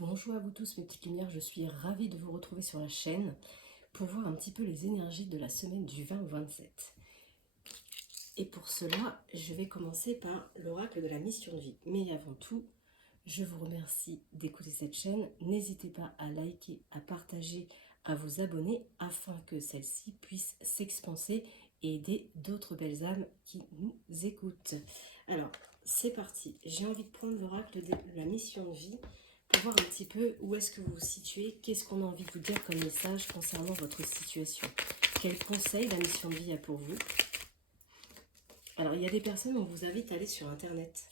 Bonjour à vous tous mes petites lumières, je suis ravie de vous retrouver sur la chaîne pour voir un petit peu les énergies de la semaine du 20 au 27. Et pour cela, je vais commencer par l'oracle de la mission de vie. Mais avant tout, je vous remercie d'écouter cette chaîne. N'hésitez pas à liker, à partager, à vous abonner afin que celle-ci puisse s'expanser et aider d'autres belles âmes qui nous écoutent. Alors, c'est parti. J'ai envie de prendre l'oracle de la mission de vie pour voir un petit peu où est-ce que vous vous situez, qu'est-ce qu'on a envie de vous dire comme message concernant votre situation. Quels conseils la mission de vie a pour vous? Alors, il y a des personnes, on vous invite à aller sur Internet.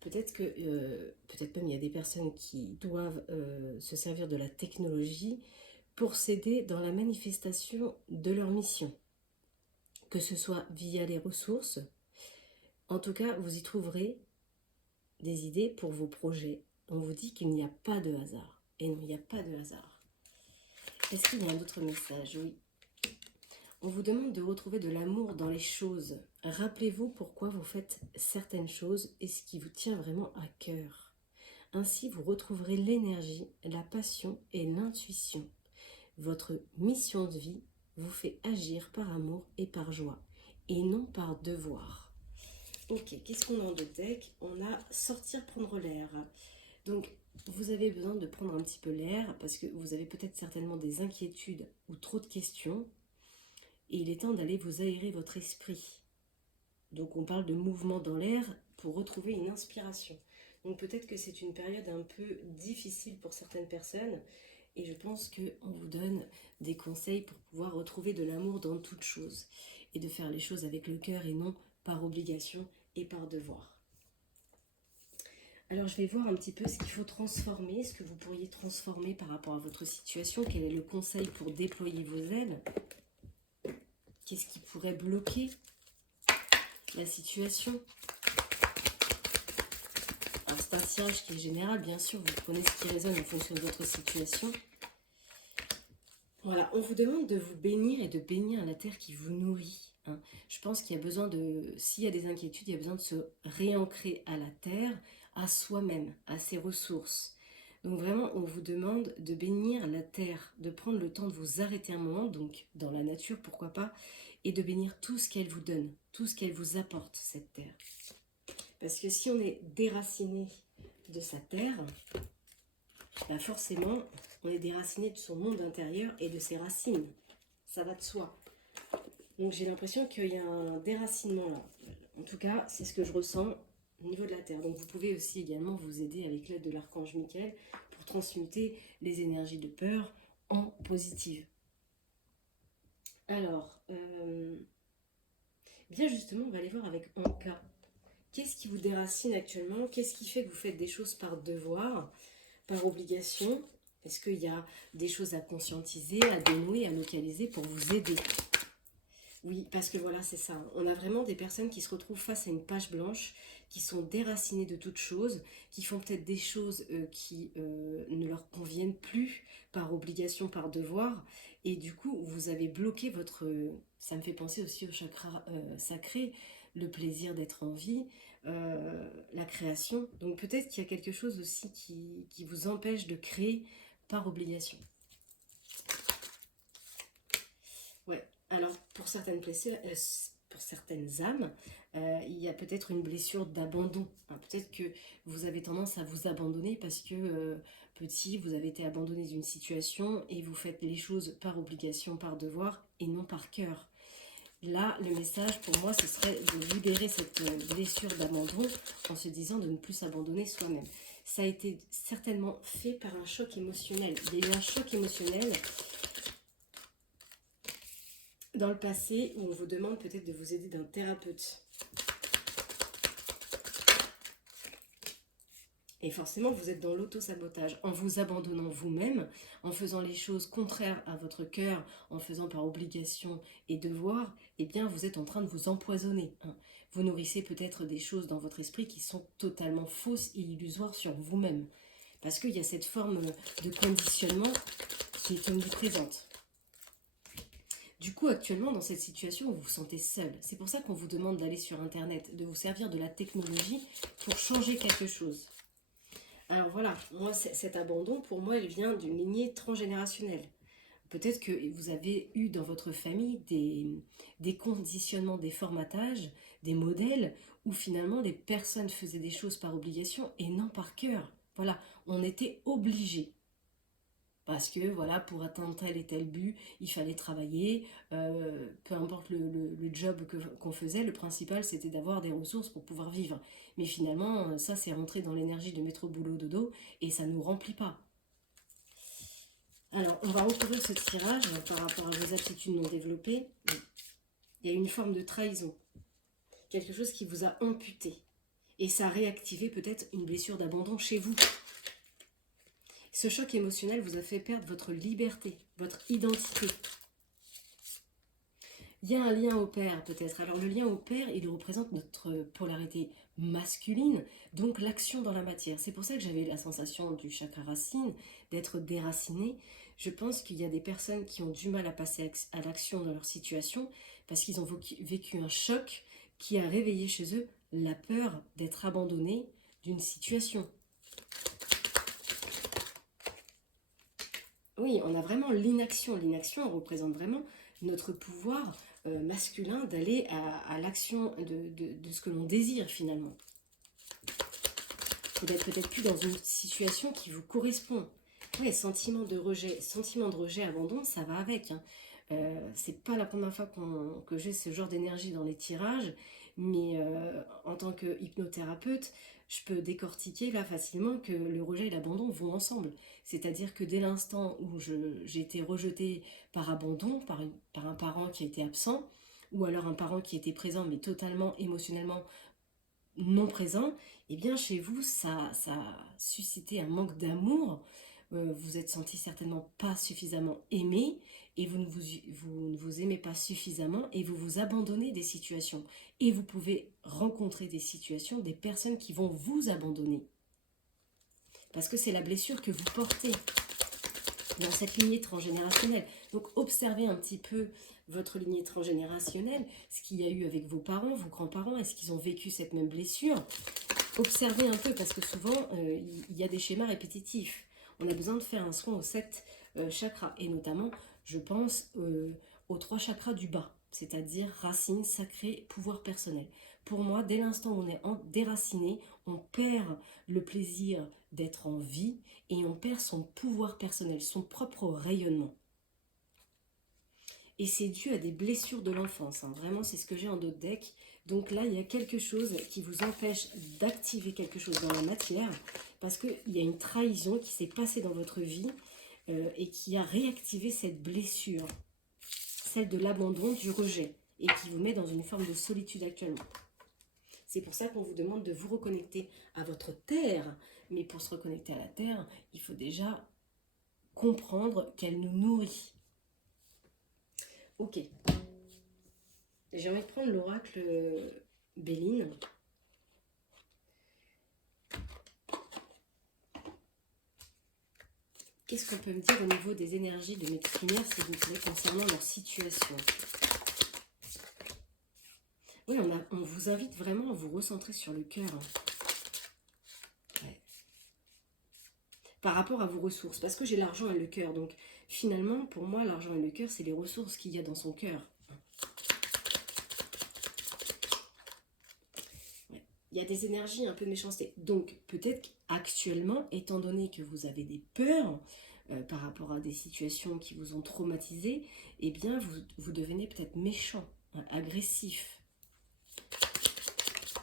Peut-être que, peut-être même il y a des personnes qui doivent se servir de la technologie pour s'aider dans la manifestation de leur mission. Que ce soit via les ressources, en tout cas, vous y trouverez des idées pour vos projets. On vous dit qu'il n'y a pas de hasard. Et non, il n'y a pas de hasard. Est-ce qu'il y a un autre message? Oui. On vous demande de retrouver de l'amour dans les choses. Rappelez-vous pourquoi vous faites certaines choses et ce qui vous tient vraiment à cœur. Ainsi, vous retrouverez l'énergie, la passion et l'intuition. Votre mission de vie vous fait agir par amour et par joie, et non par devoir. Ok, qu'est-ce qu'on a en deux decks? On a sortir, prendre l'air. Donc, vous avez besoin de prendre un petit peu l'air parce que vous avez peut-être certainement des inquiétudes ou trop de questions. Et il est temps d'aller vous aérer votre esprit. Donc, on parle de mouvement dans l'air pour retrouver une inspiration. Donc, peut-être que c'est une période un peu difficile pour certaines personnes. Et je pense qu'on vous donne des conseils pour pouvoir retrouver de l'amour dans toute chose. Et de faire les choses avec le cœur et non par obligation et par devoir. Alors je vais voir un petit peu ce qu'il faut transformer, ce que vous pourriez transformer par rapport à votre situation. Quel est le conseil pour déployer vos ailes? Qu'est-ce qui pourrait bloquer la situation? Alors c'est un tirage qui est général, bien sûr, vous prenez ce qui résonne en fonction de votre situation. Voilà, on vous demande de vous bénir et de bénir la terre qui vous nourrit. Je pense qu'il y a besoin de, s'il y a des inquiétudes, il y a besoin de se réancrer à la terre, à soi-même, à ses ressources. Donc vraiment, on vous demande de bénir la terre, de prendre le temps de vous arrêter un moment, donc dans la nature, pourquoi pas, et de bénir tout ce qu'elle vous donne, tout ce qu'elle vous apporte, cette terre. Parce que si on est déraciné de sa terre, bah forcément, on est déraciné de son monde intérieur et de ses racines. Ça va de soi. Donc j'ai l'impression qu'il y a un déracinement là. En tout cas, c'est ce que je ressens au niveau de la Terre. Donc vous pouvez aussi également vous aider avec l'aide de l'archange Michael pour transmuter les énergies de peur en positives. Alors, bien justement, on va aller voir avec Anka. Qu'est-ce qui vous déracine actuellement? Qu'est-ce qui fait que vous faites des choses par devoir, par obligation? Est-ce qu'il y a des choses à conscientiser, à dénouer, à localiser pour vous aider? Oui, parce que voilà, c'est ça. On a vraiment des personnes qui se retrouvent face à une page blanche, qui sont déracinées de toutes choses, qui font peut-être des choses qui ne leur conviennent plus par obligation, par devoir. Et du coup, vous avez bloqué votre... ça me fait penser aussi au chakra sacré, le plaisir d'être en vie, la création. Donc peut-être qu'il y a quelque chose aussi qui vous empêche de créer par obligation. Ouais, alors pour certaines blessures, pour certaines âmes, il y a peut-être une blessure d'abandon. Peut-être que vous avez tendance à vous abandonner parce que petit, vous avez été abandonné d'une situation et vous faites les choses par obligation, par devoir et non par cœur. Là, le message pour moi, ce serait de libérer cette blessure d'abandon en se disant de ne plus s'abandonner soi-même. Ça a été certainement fait par un choc émotionnel. Il y a eu un choc émotionnel dans le passé où on vous demande peut-être de vous aider d'un thérapeute. Et forcément, vous êtes dans l'auto-sabotage. En vous abandonnant vous-même, en faisant les choses contraires à votre cœur, en faisant par obligation et devoir, eh bien, vous êtes en train de vous empoisonner. Vous nourrissez peut-être des choses dans votre esprit qui sont totalement fausses et illusoires sur vous-même. Parce qu'il y a cette forme de conditionnement qui est omniprésente. Du coup, actuellement, dans cette situation, vous vous sentez seul. C'est pour ça qu'on vous demande d'aller sur Internet, de vous servir de la technologie pour changer quelque chose. Alors voilà, moi, cet abandon, pour moi, il vient d'une lignée transgénérationnelle. Peut-être que vous avez eu dans votre famille des conditionnements, des formatages, des modèles où finalement des personnes faisaient des choses par obligation et non par cœur. Voilà, on était obligés. Parce que voilà, pour atteindre tel et tel but, il fallait travailler, peu importe le job qu'on faisait, le principal c'était d'avoir des ressources pour pouvoir vivre. Mais finalement, ça c'est rentré dans l'énergie de métro boulot dodo et ça ne nous remplit pas. Alors, on va recouvrir ce tirage par rapport à vos aptitudes non développées. Il y a une forme de trahison, quelque chose qui vous a amputé. Et ça a réactivé peut-être une blessure d'abandon chez vous. Ce choc émotionnel vous a fait perdre votre liberté, votre identité. Il y a un lien au père peut-être. Alors le lien au père, il représente notre polarité masculine, donc l'action dans la matière. C'est pour ça que j'avais la sensation du chakra racine, d'être déraciné. Je pense qu'il y a des personnes qui ont du mal à passer à l'action dans leur situation parce qu'ils ont vécu un choc qui a réveillé chez eux la peur d'être abandonnés d'une situation. Oui, on a vraiment l'inaction. L'inaction représente vraiment notre pouvoir masculin d'aller à l'action de ce que l'on désire finalement. Vous n'êtes peut-être plus dans une situation qui vous correspond. Oui, sentiment de rejet, abandon, ça va avec. Hein. C'est pas la première fois que j'ai ce genre d'énergie dans les tirages, mais en tant que hypnothérapeute, je peux décortiquer là facilement que le rejet et l'abandon vont ensemble. C'est-à-dire que dès l'instant où j'ai été rejetée par abandon, par un parent qui a été absent, ou alors un parent qui était présent mais totalement émotionnellement non présent, eh bien chez vous, ça a suscité un manque d'amour. Vous êtes senti certainement pas suffisamment aimé et vous ne vous aimez pas suffisamment et vous vous abandonnez des situations. Et vous pouvez rencontrer des situations, des personnes qui vont vous abandonner. Parce que c'est la blessure que vous portez dans cette lignée transgénérationnelle. Donc observez un petit peu votre lignée transgénérationnelle, ce qu'il y a eu avec vos parents, vos grands-parents, est-ce qu'ils ont vécu cette même blessure? Observez un peu parce que souvent il y a des schémas répétitifs. On a besoin de faire un soin aux 7 chakras et notamment je pense aux 3 chakras du bas, c'est-à-dire racine, sacré, pouvoir personnel. Pour moi, dès l'instant où on est déraciné, on perd le plaisir d'être en vie et on perd son pouvoir personnel, son propre rayonnement. Et c'est dû à des blessures de l'enfance. Hein. Vraiment, c'est ce que j'ai en d'autres decks. Donc là, il y a quelque chose qui vous empêche d'activer quelque chose dans la matière parce qu'il y a une trahison qui s'est passée dans votre vie et qui a réactivé cette blessure, celle de l'abandon, du rejet et qui vous met dans une forme de solitude actuellement. C'est pour ça qu'on vous demande de vous reconnecter à votre terre. Mais pour se reconnecter à la terre, il faut déjà comprendre qu'elle nous nourrit. Ok. J'ai envie de prendre l'oracle Béline. Qu'est-ce qu'on peut me dire au niveau des énergies de mes lumières, s'il vous plaît, concernant leur situation? Oui, on vous invite vraiment à vous recentrer sur le cœur. Ouais. Par rapport à vos ressources, parce que j'ai l'argent et le cœur. Donc finalement, pour moi, l'argent et le cœur, c'est les ressources qu'il y a dans son cœur. Ouais. Il y a des énergies un peu de méchanceté. Donc peut-être qu'actuellement, étant donné que vous avez des peurs par rapport à des situations qui vous ont traumatisé, eh bien vous devenez peut-être méchant, hein, agressif.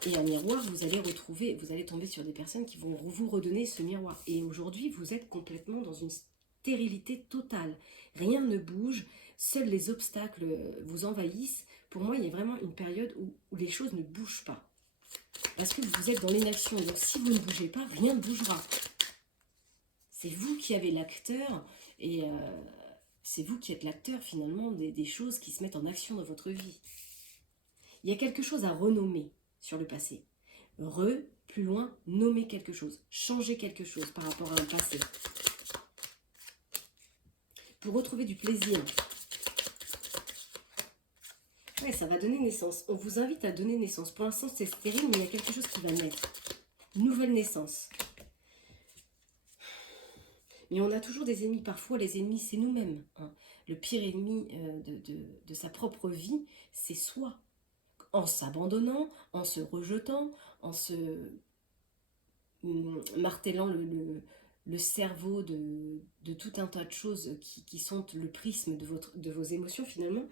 Et un miroir, vous allez tomber sur des personnes qui vont vous redonner ce miroir. Et aujourd'hui, vous êtes complètement dans une stérilité totale. Rien ne bouge, seuls les obstacles vous envahissent. Pour moi, il y a vraiment une période où les choses ne bougent pas. Parce que vous êtes dans l'inaction. Donc si vous ne bougez pas, rien ne bougera. C'est vous qui avez l'acteur et c'est vous qui êtes l'acteur finalement des choses qui se mettent en action dans votre vie. Il y a quelque chose à renommer sur le passé. Plus loin, nommer quelque chose, changer quelque chose par rapport à un passé. Pour retrouver du plaisir. Ouais, ça va donner naissance. On vous invite à donner naissance. Pour l'instant, c'est stérile, mais il y a quelque chose qui va naître. Nouvelle naissance. Mais on a toujours des ennemis. Parfois, les ennemis, c'est nous-mêmes. Hein. Le pire ennemi de sa propre vie, c'est soi. En s'abandonnant, en se rejetant, en se martelant le cerveau de tout un tas de choses qui sont le prisme de vos émotions finalement.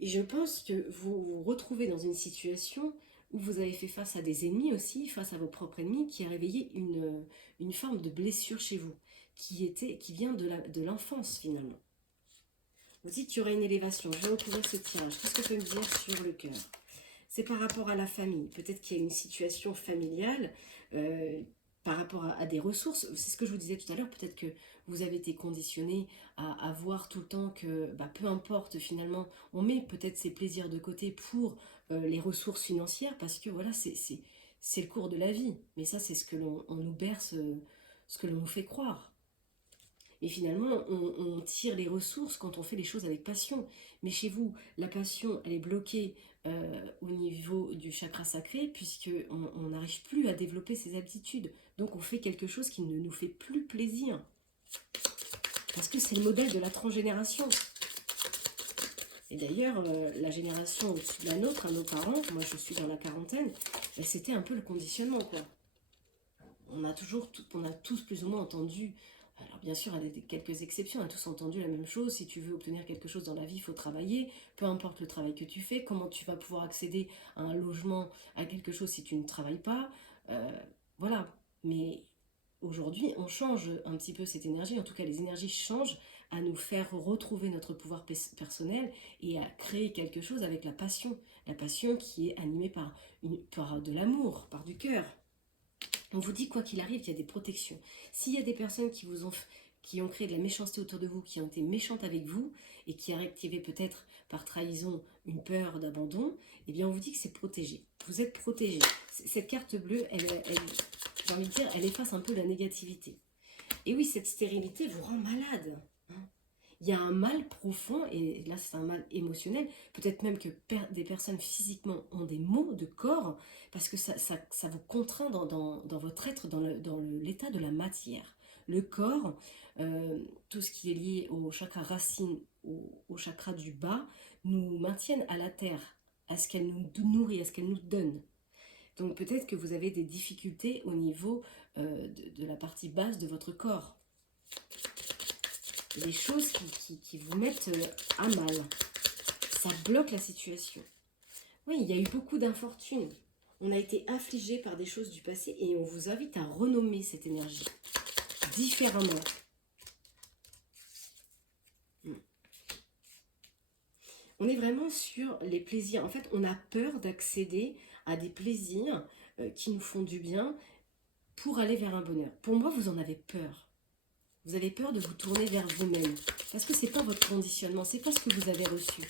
Et je pense que vous vous retrouvez dans une situation où vous avez fait face à des ennemis aussi, face à vos propres ennemis, qui a réveillé une forme de blessure chez vous, qui vient de l'enfance finalement. Vous dites qu'il y aura une élévation. Je vais ouvrir ce tirage. Qu'est-ce que peut me dire sur le cœur? C'est par rapport à la famille. Peut-être qu'il y a une situation familiale par rapport à des ressources. C'est ce que je vous disais tout à l'heure. Peut-être que vous avez été conditionné à voir tout le temps que peu importe finalement, on met peut-être ses plaisirs de côté pour les ressources financières parce que voilà, c'est le cours de la vie. Mais ça, c'est ce que on nous berce, ce que l'on nous fait croire. Et finalement, on tire les ressources quand on fait les choses avec passion. Mais chez vous, la passion, elle est bloquée au niveau du chakra sacré, puisqu'on n'arrive plus à développer ses aptitudes. Donc on fait quelque chose qui ne nous fait plus plaisir. Parce que c'est le modèle de la transgénération. Et d'ailleurs, la génération au-dessus de la nôtre, nos parents, moi je suis dans la quarantaine, c'était un peu le conditionnement, quoi. On a tous plus ou moins entendu. Alors bien sûr, il y a quelques exceptions, on a tous entendu la même chose. Si tu veux obtenir quelque chose dans la vie, il faut travailler. Peu importe le travail que tu fais, comment tu vas pouvoir accéder à un logement, à quelque chose si tu ne travailles pas. Voilà. Mais aujourd'hui, on change un petit peu cette énergie. En tout cas, les énergies changent à nous faire retrouver notre pouvoir personnel et à créer quelque chose avec la passion. La passion qui est animée par de l'amour, par du cœur. On vous dit quoi qu'il arrive, il y a des protections. S'il y a des personnes qui ont créé de la méchanceté autour de vous, qui ont été méchantes avec vous, et qui a réactivé peut-être par trahison une peur d'abandon, eh bien on vous dit que c'est protégé. Vous êtes protégé. Cette carte bleue, j'ai envie de dire, elle efface un peu la négativité. Et oui, cette stérilité vous rend malade. Hein. Il y a un mal profond, et là c'est un mal émotionnel, peut-être même que des personnes physiquement ont des maux de corps, parce que ça vous contraint dans votre être, dans l'état de la matière. Le corps, tout ce qui est lié au chakra racine, au chakra du bas, nous maintiennent à la terre, à ce qu'elle nous nourrit, à ce qu'elle nous donne. Donc peut-être que vous avez des difficultés au niveau de la partie basse de votre corps. Des choses qui vous mettent à mal. Ça bloque la situation. Oui, il y a eu beaucoup d'infortunes. On a été affligé par des choses du passé et on vous invite à renommer cette énergie différemment. On est vraiment sur les plaisirs. En fait, on a peur d'accéder à des plaisirs qui nous font du bien pour aller vers un bonheur. Pour moi, vous en avez peur. Vous avez peur de vous tourner vers vous-même. Parce que ce n'est pas votre conditionnement, ce n'est pas ce que vous avez reçu.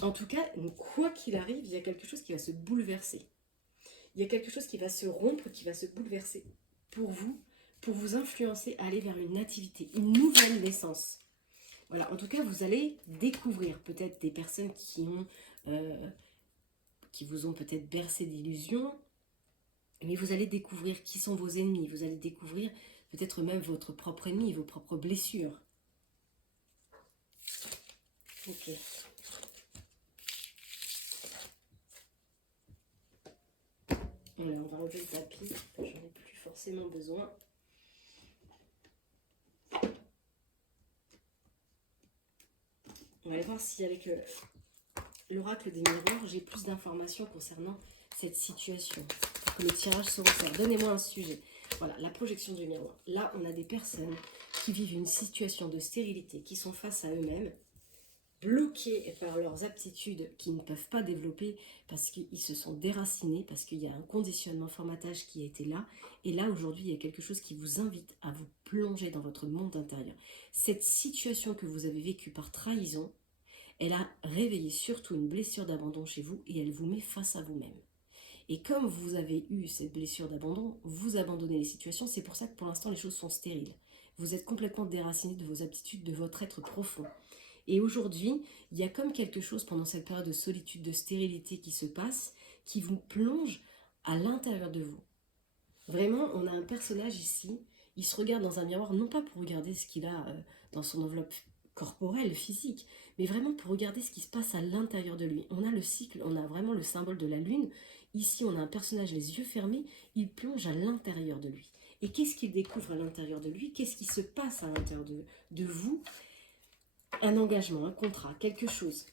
En tout cas, quoi qu'il arrive, il y a quelque chose qui va se bouleverser. Il y a quelque chose qui va se rompre, qui va se bouleverser pour vous influencer à aller vers une nativité, une nouvelle naissance. Voilà, en tout cas, vous allez découvrir peut-être des personnes qui vous ont peut-être bercé d'illusions, mais vous allez découvrir qui sont vos ennemis, vous allez découvrir peut-être même votre propre ennemi, vos propres blessures. Ok. Voilà, on va enlever le tapis, j'en ai plus forcément besoin. On va aller voir si avec l'oracle des miroirs, j'ai plus d'informations concernant cette situation. Pour que le tirage se resserre. Donnez-moi un sujet. Voilà, la projection du miroir. Là, on a des personnes qui vivent une situation de stérilité, qui sont face à eux-mêmes, bloqués par leurs aptitudes qu'ils ne peuvent pas développer parce qu'ils se sont déracinés, parce qu'il y a un conditionnement formatage qui a été là. Et là, aujourd'hui, il y a quelque chose qui vous invite à vous plonger dans votre monde intérieur. Cette situation que vous avez vécue par trahison, elle a réveillé surtout une blessure d'abandon chez vous et elle vous met face à vous-même. Et comme vous avez eu cette blessure d'abandon, vous abandonnez les situations. C'est pour ça que pour l'instant, les choses sont stériles. Vous êtes complètement déraciné de vos aptitudes, de votre être profond. Et aujourd'hui, il y a comme quelque chose pendant cette période de solitude, de stérilité qui se passe, qui vous plonge à l'intérieur de vous. Vraiment, on a un personnage ici Il se regarde dans un miroir, non pas pour regarder ce qu'il a dans son enveloppe corporelle, physique, mais vraiment pour regarder ce qui se passe à l'intérieur de lui. On a le cycle, on a vraiment le symbole de la lune. Ici, on a un personnage les yeux fermés, il plonge à l'intérieur de lui. Et qu'est-ce qu'il découvre à l'intérieur de lui? Qu'est-ce qui se passe à l'intérieur de vous? Un engagement, un contrat, quelque chose.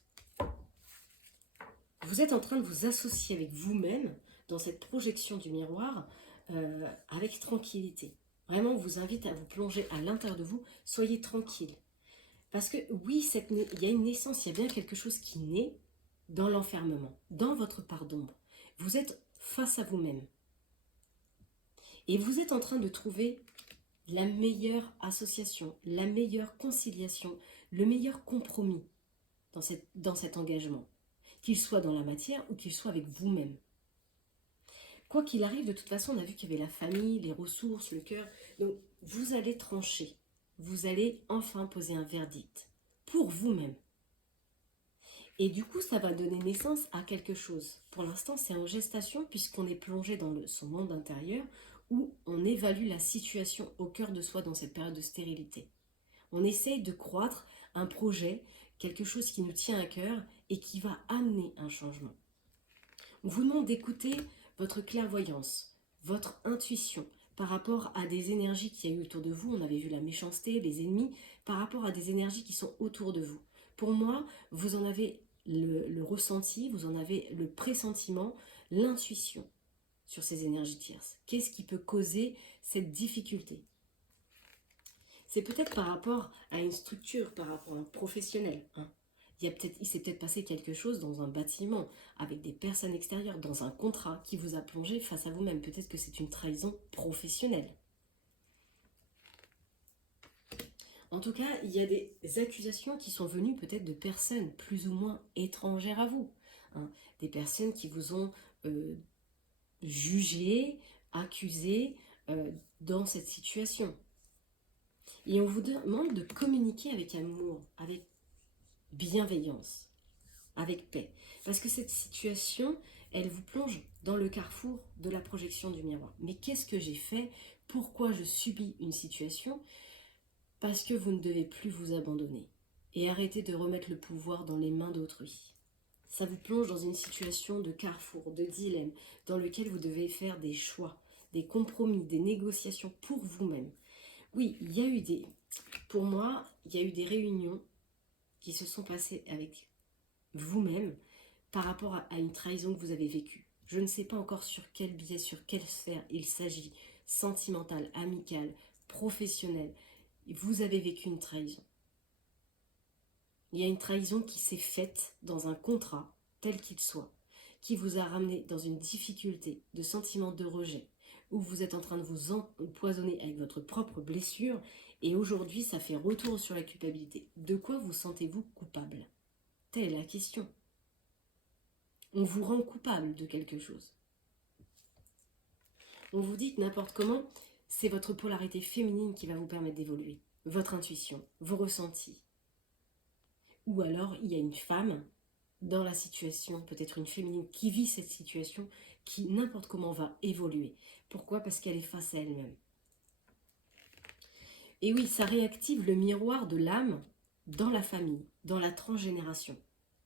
Vous êtes en train de vous associer avec vous-même dans cette projection du miroir avec tranquillité. Vraiment, on vous invite à vous plonger à l'intérieur de vous. Soyez tranquille. Parce que oui, il y a une naissance, il y a bien quelque chose qui naît dans l'enfermement, dans votre part d'ombre. Vous êtes face à vous-même. Et vous êtes en train de trouver la meilleure association, la meilleure conciliation, le meilleur compromis dans cet engagement. Qu'il soit dans la matière ou qu'il soit avec vous-même. Quoi qu'il arrive, de toute façon, on a vu qu'il y avait la famille, les ressources, le cœur. Donc, vous allez trancher. Vous allez enfin poser un verdict pour vous-même. Et du coup, ça va donner naissance à quelque chose. Pour l'instant, c'est en gestation puisqu'on est plongé dans son monde intérieur où on évalue la situation au cœur de soi dans cette période de stérilité. On essaye de croître un projet, quelque chose qui nous tient à cœur et qui va amener un changement. On vous demande d'écouter votre clairvoyance, votre intuition par rapport à des énergies qu'il y a eu autour de vous. On avait vu la méchanceté, les ennemis, par rapport à des énergies qui sont autour de vous. Pour moi, vous en avez le ressenti, vous en avez le pressentiment, l'intuition sur ces énergies tierces. Qu'est-ce qui peut causer cette difficulté? C'est peut-être par rapport à une structure, par rapport à un professionnel. Il s'est peut-être passé quelque chose dans un bâtiment, avec des personnes extérieures, dans un contrat qui vous a plongé face à vous-même. Peut-être que c'est une trahison professionnelle. En tout cas, il y a des accusations qui sont venues peut-être de personnes plus ou moins étrangères à vous. Des personnes qui vous ont jugé, accusé dans cette situation. Et on vous demande de communiquer avec amour, avec bienveillance, avec paix. Parce que cette situation, elle vous plonge dans le carrefour de la projection du miroir. Mais qu'est-ce que j'ai fait? Pourquoi je subis une situation? Parce que vous ne devez plus vous abandonner. Et arrêter de remettre le pouvoir dans les mains d'autrui. Ça vous plonge dans une situation de carrefour, de dilemme, dans lequel vous devez faire des choix, des compromis, des négociations pour vous-même. Oui, il y a eu pour moi, il y a eu des réunions qui se sont passées avec vous-même par rapport à une trahison que vous avez vécue. Je ne sais pas encore sur quel biais, sur quelle sphère il s'agit, sentimentale, amicale, professionnelle. Vous avez vécu une trahison. Il y a une trahison qui s'est faite dans un contrat, tel qu'il soit, qui vous a ramené dans une difficulté de sentiment de rejet, où vous êtes en train de vous empoisonner avec votre propre blessure, et aujourd'hui ça fait retour sur la culpabilité. De quoi vous sentez-vous coupable? Telle est la question. On vous rend coupable de quelque chose. On vous dit que n'importe comment, c'est votre polarité féminine qui va vous permettre d'évoluer. Votre intuition, vos ressentis. Ou alors, il y a une femme dans la situation, peut-être une féminine qui vit cette situation, qui n'importe comment va évoluer. Pourquoi? Parce qu'elle est face à elle-même. Et oui, ça réactive le miroir de l'âme dans la famille, dans la transgénération.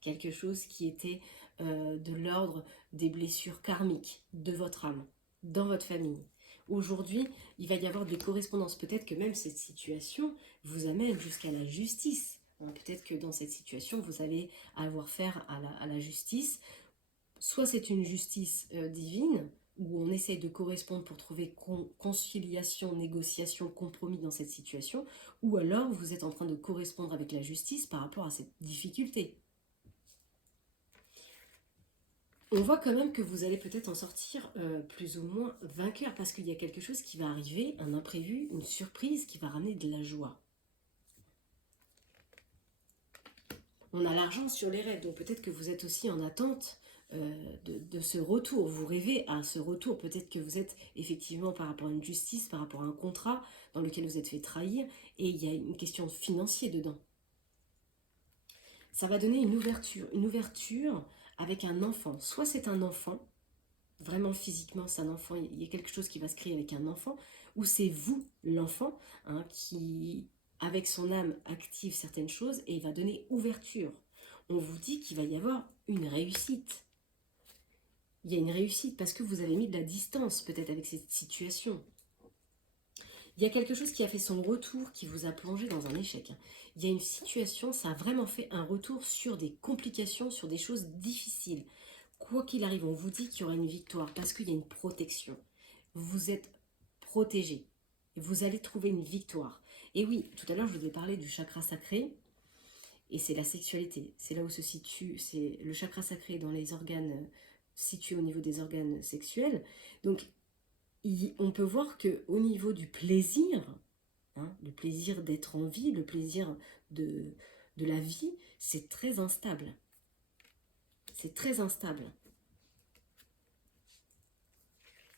Quelque chose qui était de l'ordre des blessures karmiques de votre âme, dans votre famille. Aujourd'hui, il va y avoir des correspondances. Peut-être que même cette situation vous amène jusqu'à la justice. Peut-être que dans cette situation, vous allez avoir faire à la justice. Soit c'est une justice divine, où on essaye de correspondre pour trouver conciliation, négociation, compromis dans cette situation, ou alors vous êtes en train de correspondre avec la justice par rapport à cette difficulté. On voit quand même que vous allez peut-être en sortir plus ou moins vainqueur, parce qu'il y a quelque chose qui va arriver, un imprévu, une surprise qui va ramener de la joie. On a l'argent sur les rêves, donc peut-être que vous êtes aussi en attente de ce retour. Vous rêvez à ce retour. Peut-être que vous êtes effectivement par rapport à une justice, par rapport à un contrat dans lequel vous êtes fait trahir, et il y a une question financière dedans. Ça va donner une ouverture avec un enfant. Soit c'est un enfant vraiment physiquement, c'est un enfant, il y a quelque chose qui va se créer avec un enfant, ou c'est vous, l'enfant, hein, qui, avec son âme, active certaines choses et va donner ouverture. On vous dit qu'il va y avoir une réussite. Il y a une réussite parce que vous avez mis de la distance peut-être avec cette situation. Il y a quelque chose qui a fait son retour, qui vous a plongé dans un échec. Il y a une situation, ça a vraiment fait un retour sur des complications, sur des choses difficiles. Quoi qu'il arrive, on vous dit qu'il y aura une victoire parce qu'il y a une protection. Vous êtes protégé. Vous allez trouver une victoire. Et oui, tout à l'heure, je vous ai parlé du chakra sacré. Et c'est la sexualité. C'est là où se situe. C'est le chakra sacré dans les organes situés au niveau des organes sexuels. Donc, on peut voir qu'au niveau du plaisir, hein, le plaisir d'être en vie, le plaisir de la vie, c'est très instable. C'est très instable.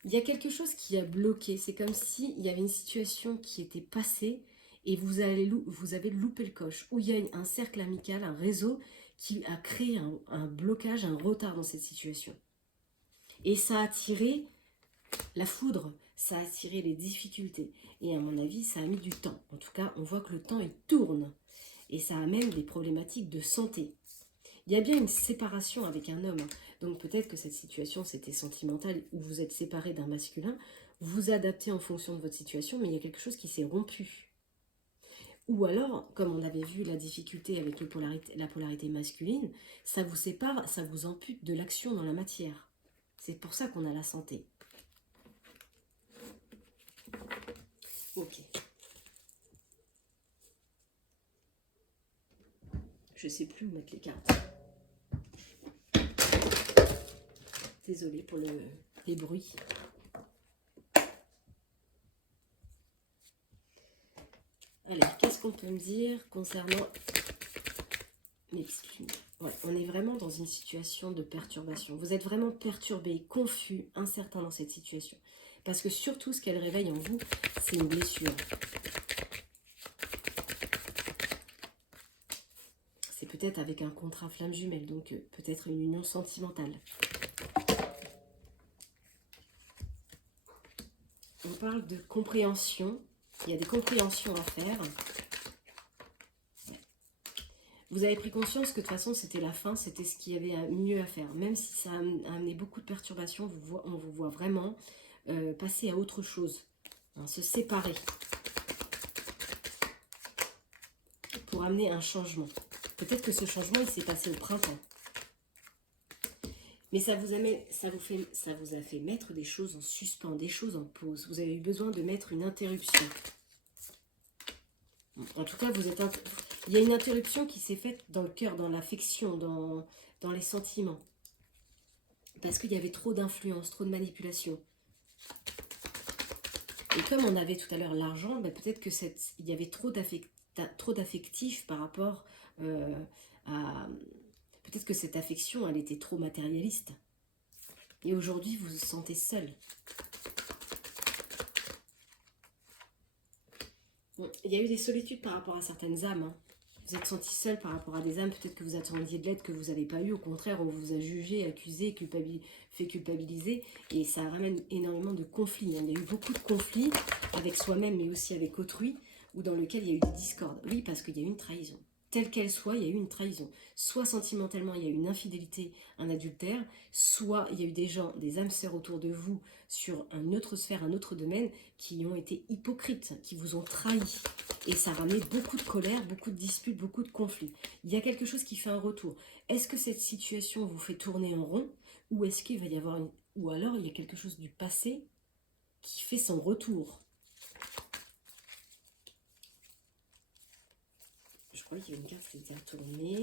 Il y a quelque chose qui a bloqué. C'est comme s'il y avait une situation qui était passée et vous avez loupé le coche. Ou il y a un cercle amical, un réseau qui a créé un blocage, un retard dans cette situation. Et ça a attiré la foudre, ça a attiré les difficultés. Et à mon avis, ça a mis du temps. En tout cas, on voit que le temps, il tourne. Et ça amène des problématiques de santé. Il y a bien une séparation avec un homme. Donc peut-être que cette situation, c'était sentimental, où vous êtes séparé d'un masculin. Vous adaptez en fonction de votre situation, mais il y a quelque chose qui s'est rompu. Ou alors, comme on avait vu la difficulté avec la polarité masculine, ça vous sépare, ça vous ampute de l'action dans la matière. C'est pour ça qu'on a la santé. Ok. Je sais plus où mettre les cartes. Désolée pour les bruits. Alors, qu'est-ce qu'on peut me dire concernant mes petites lumières? Ouais, on est vraiment dans une situation de perturbation. Vous êtes vraiment perturbé, confus, incertain dans cette situation. Parce que surtout, ce qu'elle réveille en vous, c'est une blessure. C'est peut-être avec un contrat flamme jumelle, donc peut-être une union sentimentale. On parle de compréhension. Il y a des compréhensions à faire. Vous avez pris conscience que de toute façon, c'était la fin, c'était ce qu'il y avait mieux à faire. Même si ça a amené beaucoup de perturbations, on vous voit vraiment passer à autre chose. Hein, se séparer. Pour amener un changement. Peut-être que ce changement, il s'est passé au printemps. Mais ça vous a fait mettre des choses en suspens, des choses en pause. Vous avez eu besoin de mettre une interruption. En tout cas, il y a une interruption qui s'est faite dans le cœur, dans l'affection, dans les sentiments. Parce qu'il y avait trop d'influence, trop de manipulation. Et comme on avait tout à l'heure l'argent, ben peut-être que il y avait trop d'affectif par rapport à... Peut-être que cette affection, elle était trop matérialiste. Et aujourd'hui, vous vous sentez seul. Bon, il y a eu des solitudes par rapport à certaines âmes. Hein. Vous êtes senti seul par rapport à des âmes. Peut-être que vous attendiez de l'aide que vous n'avez pas eu. Au contraire, on vous a jugé, accusé, fait culpabiliser. Et ça ramène énormément de conflits. Hein. Il y a eu beaucoup de conflits avec soi-même, mais aussi avec autrui, ou dans lequel il y a eu des discordes. Oui, parce qu'il y a eu une trahison. Telle qu'elle soit, il y a eu une trahison. Soit sentimentalement, il y a eu une infidélité, un adultère, soit il y a eu des gens, des âmes sœurs autour de vous, sur une autre sphère, un autre domaine, qui ont été hypocrites, qui vous ont trahi. Et ça a ramené beaucoup de colère, beaucoup de disputes, beaucoup de conflits. Il y a quelque chose qui fait un retour. Est-ce que cette situation vous fait tourner en rond, ou est-ce qu'il va y avoir ou alors il y a quelque chose du passé qui fait son retour? Je crois qu'il y a une carte qui était retournée.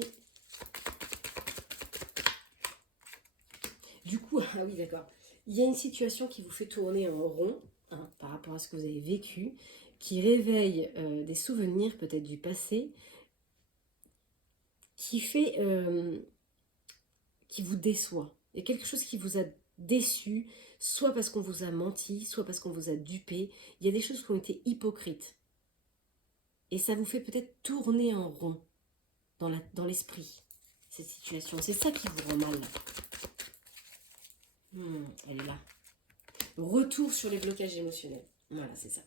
Du coup, ah oui, d'accord. Il y a une situation qui vous fait tourner en rond, hein, par rapport à ce que vous avez vécu, qui réveille des souvenirs peut-être du passé, qui fait, qui vous déçoit. Il y a quelque chose qui vous a déçu, soit parce qu'on vous a menti, soit parce qu'on vous a dupé. Il y a des choses qui ont été hypocrites. Et ça vous fait peut-être tourner en rond dans l'esprit, cette situation. C'est ça qui vous rend mal. Elle est là. Retour sur les blocages émotionnels. Voilà, c'est ça.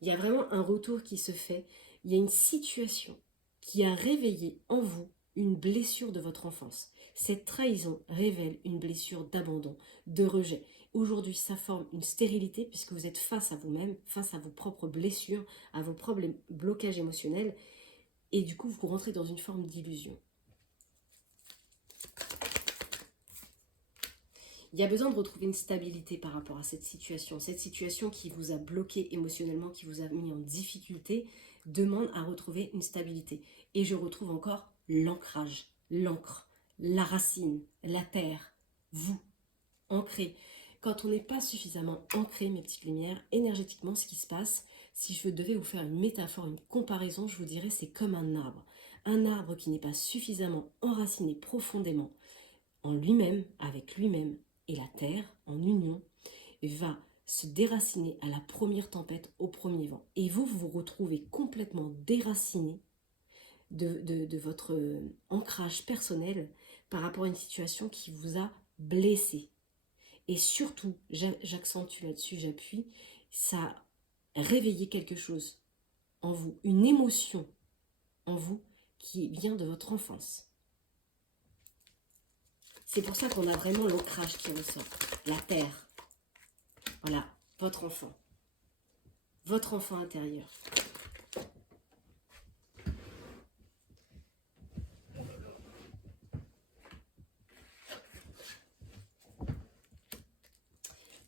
Il y a vraiment un retour qui se fait. Il y a une situation qui a réveillé en vous une blessure de votre enfance. Cette trahison révèle une blessure d'abandon, de rejet. Aujourd'hui, ça forme une stérilité puisque vous êtes face à vous-même, face à vos propres blessures, à vos propres blocages émotionnels. Et du coup, vous rentrez dans une forme d'illusion. Il y a besoin de retrouver une stabilité par rapport à cette situation qui vous a bloqué émotionnellement, qui vous a mis en difficulté, demande à retrouver une stabilité. Et je retrouve encore l'ancrage, l'encre, la racine, la terre, vous, ancré. Quand on n'est pas suffisamment ancré, mes petites lumières, énergétiquement, ce qui se passe, si je devais vous faire une métaphore, une comparaison, je vous dirais c'est comme un arbre. Un arbre qui n'est pas suffisamment enraciné profondément en lui-même, avec lui-même, et la terre, en union, va se déraciner à la première tempête, au premier vent. Et vous vous retrouvez complètement déraciné de votre ancrage personnel par rapport à une situation qui vous a blessé. Et surtout, j'accentue là-dessus, j'appuie, ça a réveillé quelque chose en vous, une émotion en vous qui vient de votre enfance. C'est pour ça qu'on a vraiment l'ancrage qui ressort, la terre. Voilà, votre enfant intérieur.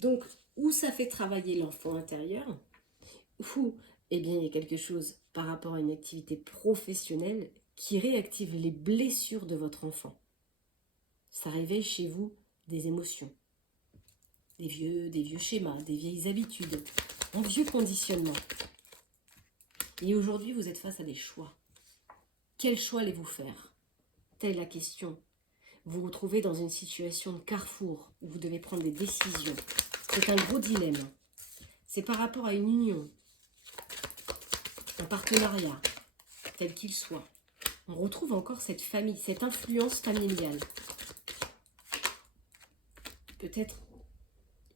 Donc, où ça fait travailler l'enfant intérieur, ou eh bien, il y a quelque chose par rapport à une activité professionnelle qui réactive les blessures de votre enfant. Ça réveille chez vous des émotions, des vieux schémas, des vieilles habitudes, un vieux conditionnement. Et aujourd'hui, vous êtes face à des choix. Quel choix allez-vous faire? Telle est la question. Vous vous retrouvez dans une situation de carrefour où vous devez prendre des décisions. C'est un gros dilemme. C'est par rapport à une union, un partenariat, tel qu'il soit. On retrouve encore cette famille, cette influence familiale. Peut-être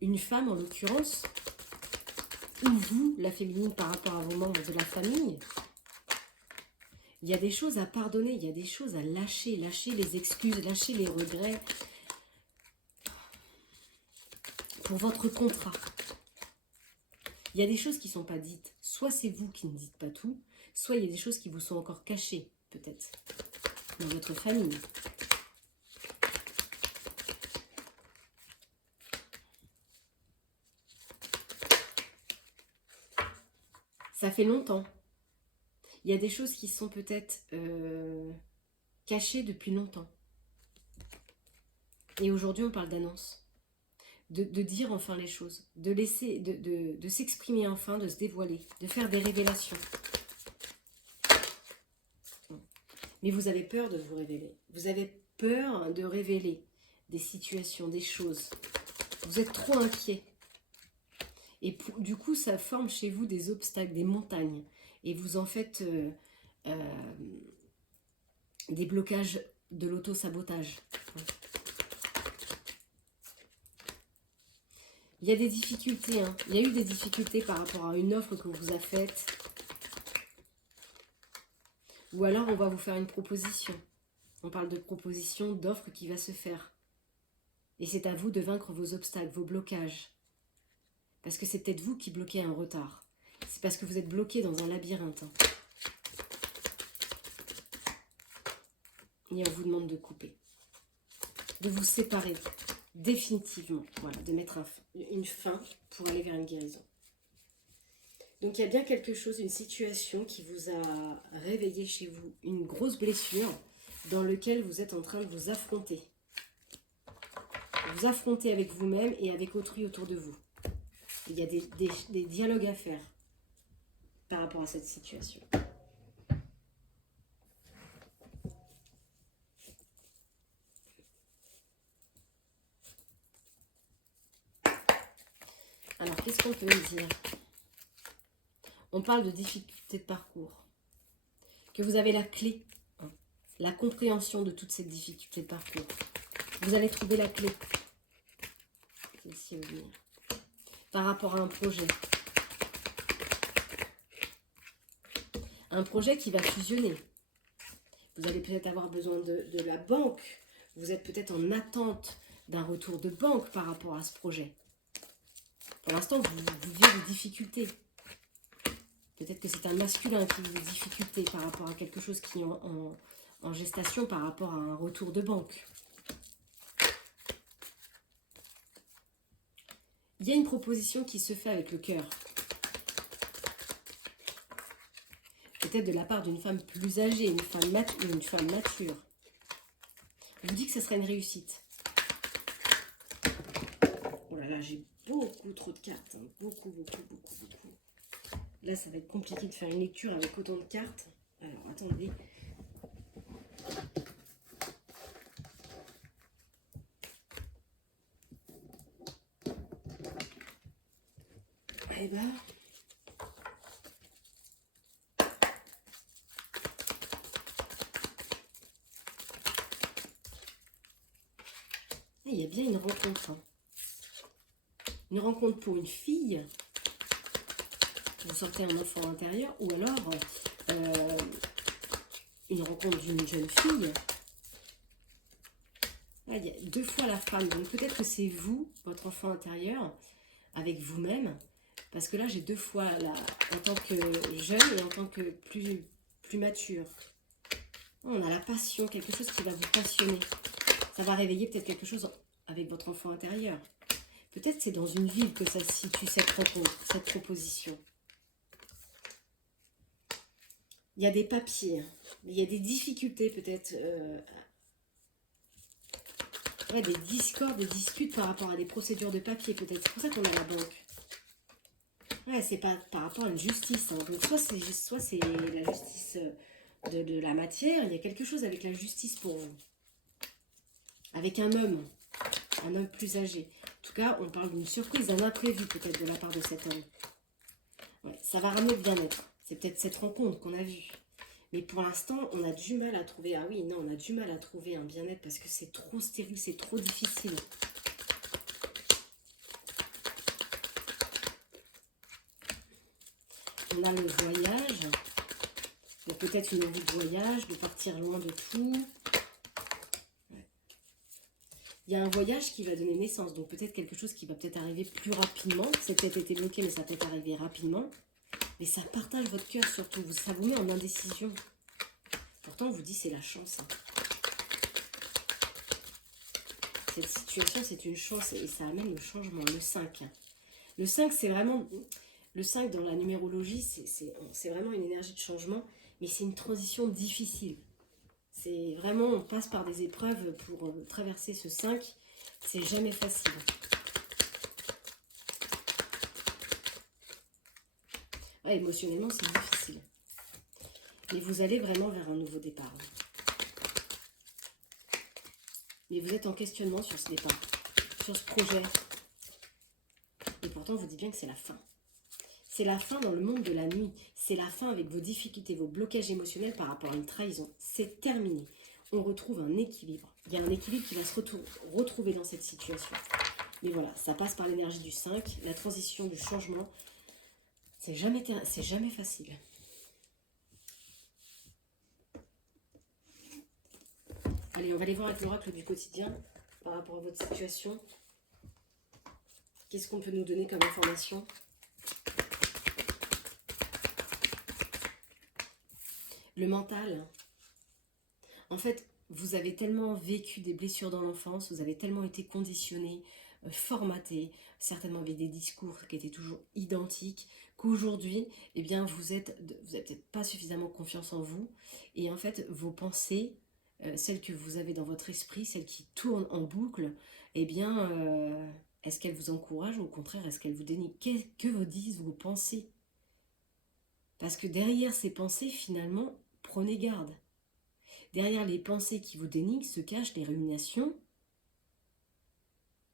une femme en l'occurrence, ou vous, la féminine, par rapport à vos membres de la famille. Il y a des choses à pardonner, il y a des choses à lâcher, lâcher les excuses, lâcher les regrets pour votre contrat. Il y a des choses qui ne sont pas dites. Soit c'est vous qui ne dites pas tout, soit il y a des choses qui vous sont encore cachées, peut-être, dans votre famille. Ça fait longtemps. Il y a des choses qui sont peut-être cachées depuis longtemps. Et aujourd'hui, on parle d'annonce. De dire enfin les choses. De laisser, de s'exprimer enfin, de se dévoiler. De faire des révélations. Mais vous avez peur de vous révéler. Vous avez peur de révéler des situations, des choses. Vous êtes trop inquiet. Et du coup, ça forme chez vous des obstacles, des montagnes. Et vous en faites des blocages de l'auto-sabotage. Il y a des difficultés. Il y a eu des difficultés par rapport à une offre que vous a faite. Ou alors, on va vous faire une proposition. On parle de proposition, d'offre qui va se faire. Et c'est à vous de vaincre vos obstacles, vos blocages. Parce que c'est peut-être vous qui bloquez un retard. C'est parce que vous êtes bloqué dans un labyrinthe. Et on vous demande de couper. De vous séparer définitivement. Voilà, de mettre une fin pour aller vers une guérison. Donc il y a bien quelque chose, une situation qui vous a réveillé chez vous, une grosse blessure dans laquelle vous êtes en train de vous affronter. Vous affronter avec vous-même et avec autrui autour de vous. Il y a des dialogues à faire par rapport à cette situation. Alors, qu'est-ce qu'on peut me dire? On parle de difficultés de parcours. Que vous avez la clé, la compréhension de toutes ces difficultés de parcours. Vous allez trouver la clé. ici à venir. Par rapport à un projet. Un projet qui va fusionner. Vous allez peut-être avoir besoin de la banque. Vous êtes peut-être en attente d'un retour de banque par rapport à ce projet. Pour l'instant, vous vivez des difficultés. Peut-être que c'est un masculin qui vit des difficultés par rapport à quelque chose qui est en gestation, par rapport à un retour de banque. Il y a une proposition qui se fait avec le cœur. Peut-être de la part d'une femme plus âgée, une femme mature. On vous dit que ce serait une réussite. Oh là là, j'ai beaucoup trop de cartes. Hein. Beaucoup. Là, ça va être compliqué de faire une lecture avec autant de cartes. Alors, attendez. Eh ben... il y a bien une rencontre. Hein. Une rencontre pour une fille. Vous sortez un enfant intérieur. Ou alors une rencontre d'une jeune fille. Là, il y a 2 fois la femme. Donc peut-être que c'est vous, votre enfant intérieur, avec vous-même. Parce que là, j'ai 2 fois là, en tant que jeune et en tant que plus mature. On a la passion, quelque chose qui va vous passionner. Ça va réveiller peut-être quelque chose avec votre enfant intérieur. Peut-être c'est dans une ville que ça se situe, cette rencontre, cette proposition. Il y a des papiers, il y a des difficultés peut-être, des discordes, des disputes par rapport à des procédures de papier peut-être. C'est pour ça qu'on a la banque. Ouais, c'est pas par rapport à une justice. Hein. Donc soit c'est la justice de la matière, il y a quelque chose avec la justice pour vous. Avec un homme plus âgé. En tout cas, on parle d'une surprise, d'un imprévu peut-être de la part de cet homme. Ouais, ça va ramener le bien-être. C'est peut-être cette rencontre qu'on a vue. Mais pour l'instant, on a du mal à trouver... Ah oui, non, on a du mal à trouver un bien-être parce que c'est trop stérile, c'est trop difficile. On a le voyage. Donc peut-être une envie de voyage, de partir loin de tout. Ouais. Il y a un voyage qui va donner naissance. Donc peut-être quelque chose qui va peut-être arriver plus rapidement. C'est peut-être été bloqué, mais ça peut être arrivé rapidement. Mais ça partage votre cœur surtout. Ça vous met en indécision. Pourtant, on vous dit c'est la chance. Hein. Cette situation, c'est une chance et ça amène le changement. Le 5. Le 5, c'est vraiment... Le 5 dans la numérologie, c'est vraiment une énergie de changement, mais c'est une transition difficile. C'est vraiment, on passe par des épreuves pour traverser ce 5. C'est jamais facile. Ouais, émotionnellement, c'est difficile. Mais vous allez vraiment vers un nouveau départ. Mais vous êtes en questionnement sur ce départ, sur ce projet. Et pourtant, on vous dit bien que c'est la fin. C'est la fin dans le monde de la nuit. C'est la fin avec vos difficultés, vos blocages émotionnels par rapport à une trahison. C'est terminé. On retrouve un équilibre. Il y a un équilibre qui va se retrouver dans cette situation. Mais voilà, ça passe par l'énergie du 5, la transition, du changement. C'est jamais facile. Allez, on va aller voir avec l'oracle du quotidien par rapport à votre situation. Qu'est-ce qu'on peut nous donner comme information ? Le mental. En fait, vous avez tellement vécu des blessures dans l'enfance, vous avez tellement été conditionné, formaté, certainement avec des discours qui étaient toujours identiques, qu'aujourd'hui, eh bien, vous avez peut-être pas suffisamment confiance en vous. Et en fait, vos pensées, celles que vous avez dans votre esprit, celles qui tournent en boucle, eh bien, est-ce qu'elles vous encouragent ou au contraire, est-ce qu'elles vous dénigrent ? Que vous disent vos pensées ? Parce que derrière ces pensées, finalement, prenez garde. Derrière les pensées qui vous dénigrent se cachent les ruminations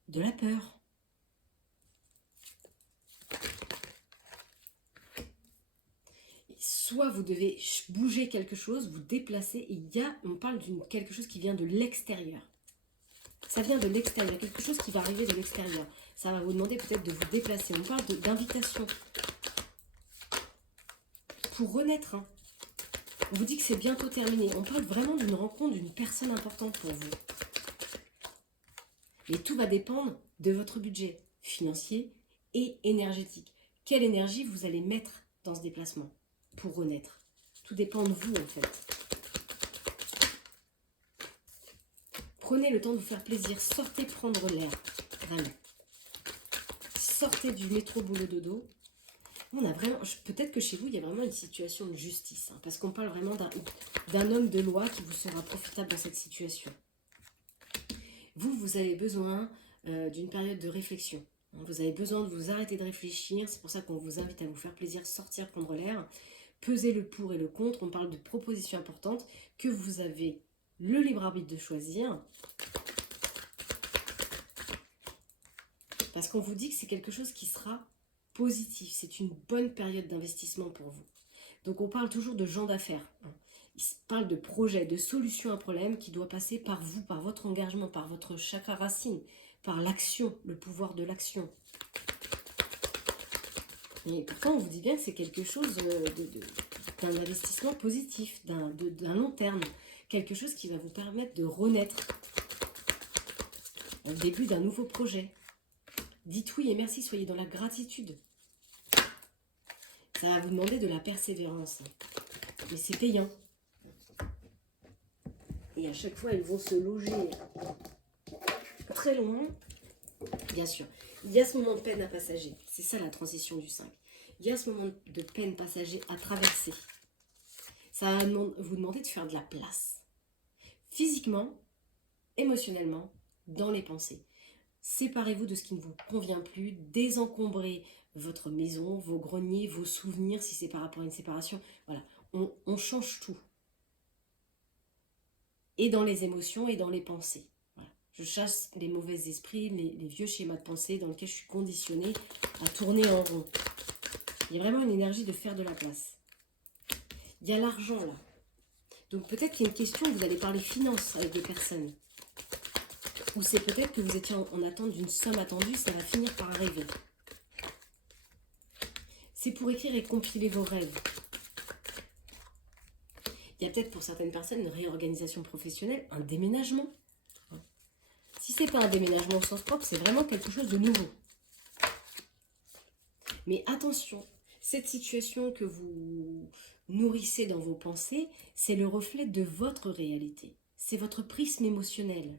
de la peur. Soit vous devez bouger quelque chose, vous déplacer, et on parle de quelque chose qui vient de l'extérieur. Ça vient de l'extérieur, quelque chose qui va arriver de l'extérieur. Ça va vous demander peut-être de vous déplacer. On parle d'invitation pour renaître. Hein. On vous dit que c'est bientôt terminé. On parle vraiment d'une rencontre d'une personne importante pour vous. Et tout va dépendre de votre budget financier et énergétique. Quelle énergie vous allez mettre dans ce déplacement pour renaître? Tout dépend de vous en fait. Prenez le temps de vous faire plaisir. Sortez prendre l'air. Vraiment. Sortez du métro boulot dodo. On a vraiment, peut-être que chez vous, il y a vraiment une situation de justice. Hein, parce qu'on parle vraiment d'un homme de loi qui vous sera profitable dans cette situation. Vous avez besoin d'une période de réflexion. Vous avez besoin de vous arrêter de réfléchir. C'est pour ça qu'on vous invite à vous faire plaisir, sortir, prendre l'air. Peser le pour et le contre. On parle de propositions importantes que vous avez le libre arbitre de choisir. Parce qu'on vous dit que c'est quelque chose qui sera positif. C'est une bonne période d'investissement pour vous. Donc on parle toujours de gens d'affaires. Il parle de projets, de solutions à un problème qui doit passer par vous, par votre engagement, par votre chakra racine, par l'action, le pouvoir de l'action. Et pourtant, on vous dit bien que c'est quelque chose d'un investissement positif, d'un long terme. Quelque chose qui va vous permettre de renaître au début d'un nouveau projet. Dites oui et merci, soyez dans la gratitude. Ça va vous demander de la persévérance. Mais c'est payant. Et à chaque fois, elles vont se loger très loin. Bien sûr, il y a ce moment de peine à passager. C'est ça la transition du 5. Il y a ce moment de peine passager à traverser. Ça va vous demander de faire de la place. Physiquement, émotionnellement, dans les pensées. Séparez-vous de ce qui ne vous convient plus. Désencombrez votre maison, vos greniers, vos souvenirs, si c'est par rapport à une séparation. Voilà, on change tout. Et dans les émotions et dans les pensées. Voilà. Je chasse les mauvais esprits, les vieux schémas de pensée dans lesquels je suis conditionnée à tourner en rond. Il y a vraiment une énergie de faire de la place. Il y a l'argent là. Donc peut-être qu'il y a une question, vous allez parler finances avec des personnes. Ou c'est peut-être que vous étiez en attente d'une somme attendue, ça va finir par arriver. C'est pour écrire et compiler vos rêves. Il y a peut-être pour certaines personnes une réorganisation professionnelle, un déménagement. Si ce n'est pas un déménagement au sens propre, c'est vraiment quelque chose de nouveau. Mais attention, cette situation que vous nourrissez dans vos pensées, c'est le reflet de votre réalité. C'est votre prisme émotionnel.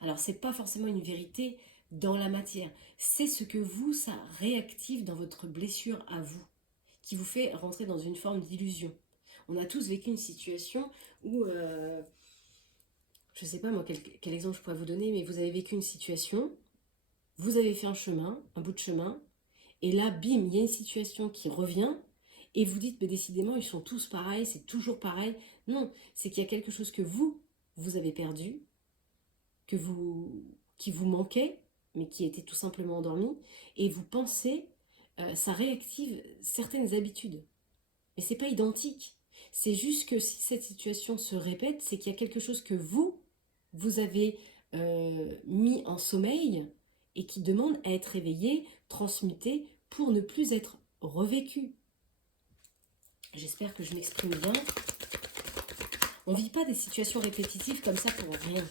Alors, ce n'est pas forcément une vérité dans la matière. C'est ce que vous, ça réactive dans votre blessure à vous, qui vous fait rentrer dans une forme d'illusion. On a tous vécu une situation où, je ne sais pas moi quel exemple je pourrais vous donner, mais vous avez vécu une situation, vous avez fait un chemin, un bout de chemin, et là, bim, il y a une situation qui revient, et vous dites, mais décidément, ils sont tous pareils, c'est toujours pareil. Non, c'est qu'il y a quelque chose que vous avez perdu, qui vous manquait, mais qui était tout simplement endormi, et vous pensez, ça réactive certaines habitudes. Mais c'est pas identique. C'est juste que si cette situation se répète, c'est qu'il y a quelque chose que vous avez mis en sommeil et qui demande à être réveillé, transmuté, pour ne plus être revécu. J'espère que je m'exprime bien. On ne vit pas des situations répétitives comme ça pour rien.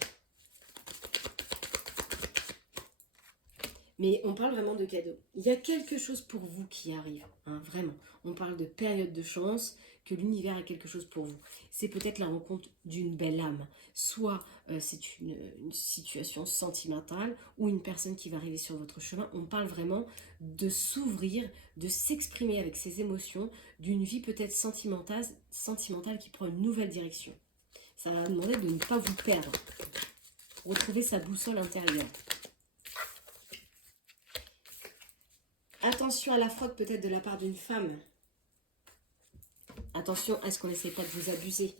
Mais on parle vraiment de cadeaux. Il y a quelque chose pour vous qui arrive, hein, vraiment. On parle de période de chance, que l'univers a quelque chose pour vous. C'est peut-être la rencontre d'une belle âme. Soit c'est une situation sentimentale ou une personne qui va arriver sur votre chemin. On parle vraiment de s'ouvrir, de s'exprimer avec ses émotions, d'une vie peut-être sentimentale qui prend une nouvelle direction. Ça va demander de ne pas vous perdre. Retrouver sa boussole intérieure. Attention à la fraude peut-être de la part d'une femme. Attention à ce qu'on n'essaie pas de vous abuser.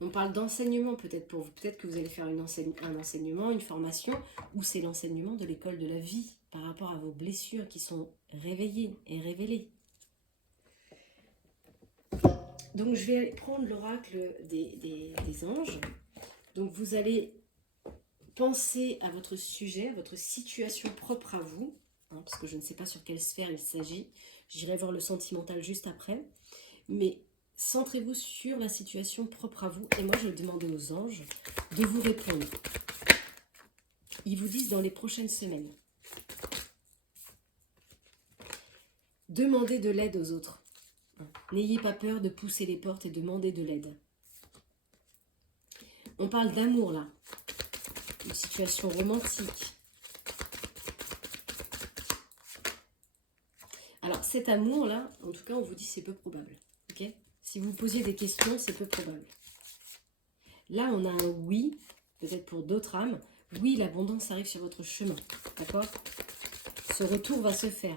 On parle d'enseignement peut-être pour vous. Peut-être que vous allez faire un enseignement, une formation, ou c'est l'enseignement de l'école de la vie par rapport à vos blessures qui sont réveillées et révélées. Donc, je vais prendre l'oracle des anges. Donc, vous allez penser à votre sujet, à votre situation propre à vous, hein, parce que je ne sais pas sur quelle sphère il s'agit. J'irai voir le sentimental juste après. Mais centrez-vous sur la situation propre à vous. Et moi, je vais demander aux anges de vous répondre. Ils vous disent dans les prochaines semaines. Demandez de l'aide aux autres. N'ayez pas peur de pousser les portes et demander de l'aide. On parle d'amour là. Une situation romantique. Alors cet amour là, en tout cas on vous dit c'est peu probable. Ok ? Si vous posiez des questions, c'est peu probable. Là on a un oui, peut-être pour d'autres âmes. Oui, l'abondance arrive sur votre chemin. D'accord ? Ce retour va se faire.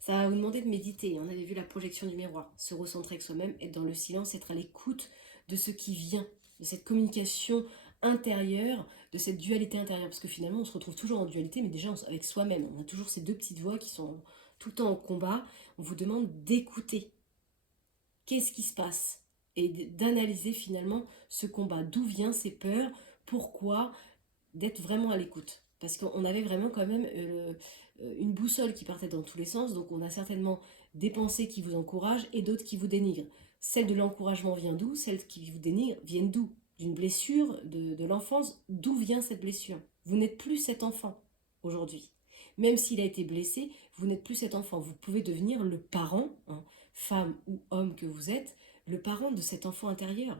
Ça va vous demander de méditer. On avait vu la projection du miroir. Se recentrer avec soi-même, être dans le silence, être à l'écoute de ce qui vient, de cette communication intérieure, de cette dualité intérieure. Parce que finalement, on se retrouve toujours en dualité, mais déjà avec soi-même. On a toujours ces deux petites voix qui sont tout le temps en combat. On vous demande d'écouter. Qu'est-ce qui se passe? Et d'analyser finalement ce combat. D'où viennent ces peurs? Pourquoi? D'être vraiment à l'écoute. Parce qu'on avait vraiment quand même une boussole qui partait dans tous les sens. Donc on a certainement des pensées qui vous encouragent et d'autres qui vous dénigrent. Celle de l'encouragement vient d'où? Celles qui vous dénigrent viennent d'où? D'une blessure de l'enfance. D'où vient cette blessure? Vous n'êtes plus cet enfant aujourd'hui. Même s'il a été blessé, vous n'êtes plus cet enfant. Vous pouvez devenir le parent, hein, femme ou homme que vous êtes, le parent de cet enfant intérieur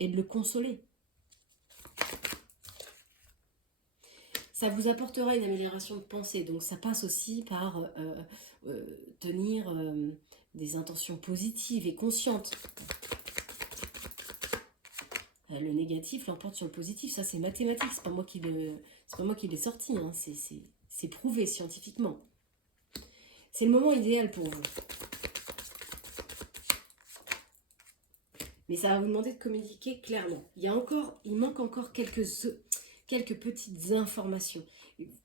et de le consoler. Ça vous apportera une amélioration de pensée. Donc ça passe aussi par tenir des intentions positives et conscientes. Le négatif l'emporte sur le positif. Ça c'est mathématique. C'est pas moi qui l'ai sorti. Hein. C'est prouvé scientifiquement. C'est le moment idéal pour vous. Mais ça va vous demander de communiquer clairement. Il manque encore quelques petites informations.